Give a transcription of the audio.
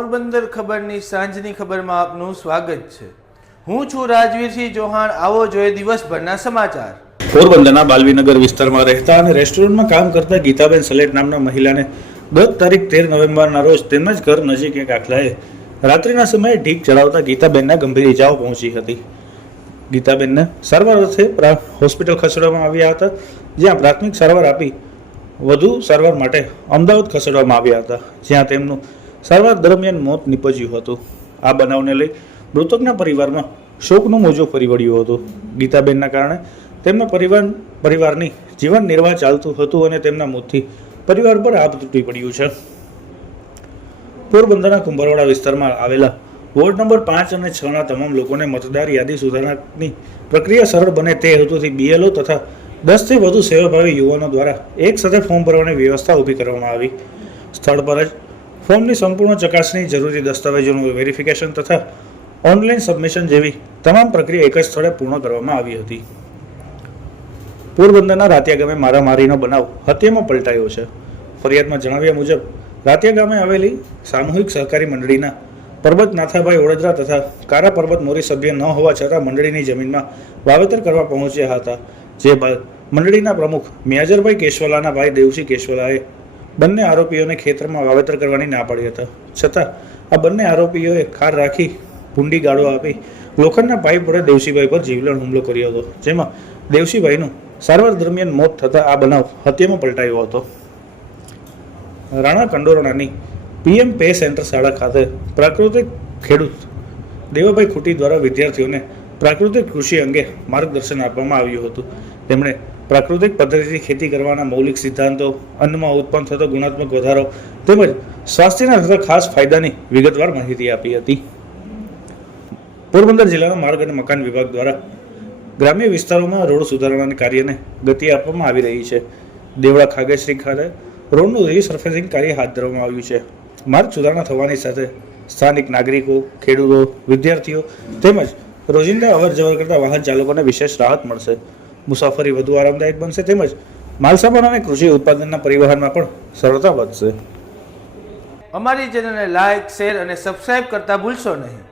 પોરબંદર ખબરની સાંજની ખબરમાં આપનું સ્વાગત છે। હું છું રાજવીરસિંહ ચૌહાણ। આવો જોઈએ દિવસભરના સમાચાર। પોરબંદરના બાલવીનગર વિસ્તારમાં રહેતા અને રેસ્ટોરન્ટમાં કામ કરતા ગીતાબેન સલેટ નામના મહિલાને ગત તારીખ 13 નવેમ્બરના રોજ તેમના જ ઘર નજીક એક આખલાએ રાત્રિના સમયે ઢીક ચડાવતા ગીતાબેનના ગંભીર ઇજાઓ પહોંચી હતી। ગીતાબેનને સારવાર અર્થે હોસ્પિટલ ખસેડવામાં આવ્યા હતા, જ્યાં પ્રાથમિક સારવાર આપી વધુ સારવાર માટે અમદાવાદ ખસેડવામાં આવ્યા હતા, જ્યાં તેમનું સારવાર દરમિયાન મોત નીપજ્યું હતું। આ બનાવને લઈ મૃતકના પરિવારમાં શોકનું મોજું ફરી વળ્યું હતું। ગીતાબેનના કારણે તેમના પરિવારની જીવન નિર્વાહ ચાલતું હતું અને તેમના મોતથી પરિવાર પર આભ તૂટી પડ્યું છે। પોરબંદરના કુંભારવાડા વિસ્તારમાં આવેલા વોર્ડ નંબર 5 અને 6ના તમામ લોકોને મતદાર યાદી સુધારણાની પ્રક્રિયા સરળ બને તે હેતુથી BLO તથા 10થી વધુ સેવાભાવી યુવાનો દ્વારા એક સાથે ફોર્મ ભરવાની વ્યવસ્થા ઊભી કરવામાં આવી। સ્થળ પર જ ફોર્મની સંપૂર્ણ ચકાસણી, જરૂરી દસ્તાવેજોનું વેરિફિકેશન તથા ઓનલાઈન સબમિશન જેવી તમામ પ્રક્રિયા એક જ સ્થળે પૂર્ણ કરવામાં આવી હતી। પોરબંદરના રાતિયા ગામે મારામારીનો બનાવ હત્યામાં પલટાયો છે। ફરિયાદમાં જણાવ્યા મુજબ રાતિયા ગામે આવેલી સામૂહિક સહકારી મંડળીના પરબત નાથાભાઈ ઓડેદરા તથા કારા પરબત મોરી સભ્ય ન હોવા છતાં મંડળીની જમીનમાં વાવેતર કરવા પહોંચ્યા હતા, જે બાદ મંડળીના પ્રમુખ મિયાજરભાઈ કેશવાલાના ભાઈ દેવસિંહ કેશવાલાએ બંને આરોપીઓને ખેતરમાં વાવેતર કરવાની ના પાડી હતા, છતાં આ બંને આરોપીઓએ ખાર રાખી ભૂંડી ગાળો આપી લોખંડના પાઇપ વડે દેવસિંહભાઈ પર જીવલેણ હુમલો કર્યો હતો, જેમાં દેવસિંહભાઈનું સારવાર દરમિયાન મોત થતાં આ બનાવ હત્યામાં પલટાયો હતો। રાણા કંડોરણાની PM પે સેન્ટર શાળા ખાતે પ્રાકૃતિક ખેડૂત દેવાભાઈ ખૂટી દ્વારા વિદ્યાર્થીઓને પ્રાકૃતિક કૃષિ અંગે માર્ગદર્શન આપવામાં આવ્યું હતું। તેમણે પ્રાકૃતિક પદ્ધતિથી ખેતી કરવાના મૌલિક સિદ્ધાંતો, અન્નમાં ઉત્પન્ન થતો ગુણાત્મક વધારો તેમજ સ્વાસ્થ્યના થતા ખાસ ફાયદાની વિગતવાર માહિતી આપી હતી। પોરબંદર જિલ્લાના માર્ગ અને મકાન વિભાગ દ્વારા ગ્રામ્ય વિસ્તારોમાં રોડ સુધારણાના કાર્યને ગતિ આપવામાં આવી રહી છે। દેવળા ખાગેશ્રી ખાતે રોડનું રીસર્ફેસિંગ કાર્ય હાથ ધરવામાં આવ્યું છે। માર્ગ સુધારણા થવાની સાથે સ્થાનિક નાગરિકો, ખેડૂતો, વિદ્યાર્થીઓ તેમજ રોજિંદા અવર જવર કરતા વાહન ચાલકોને વિશેષ રાહત મળશે, મુસાફરી વધુ આરામદાયક બનશે તેમજ માલસામાન અને કૃષિ ઉત્પાદનના પરિવહનમાં પણ સરળતા વધશે। અમારી ચેનલને લાઇક, શેર અને સબસ્ક્રાઇબ કરતા ભૂલશો નહીં।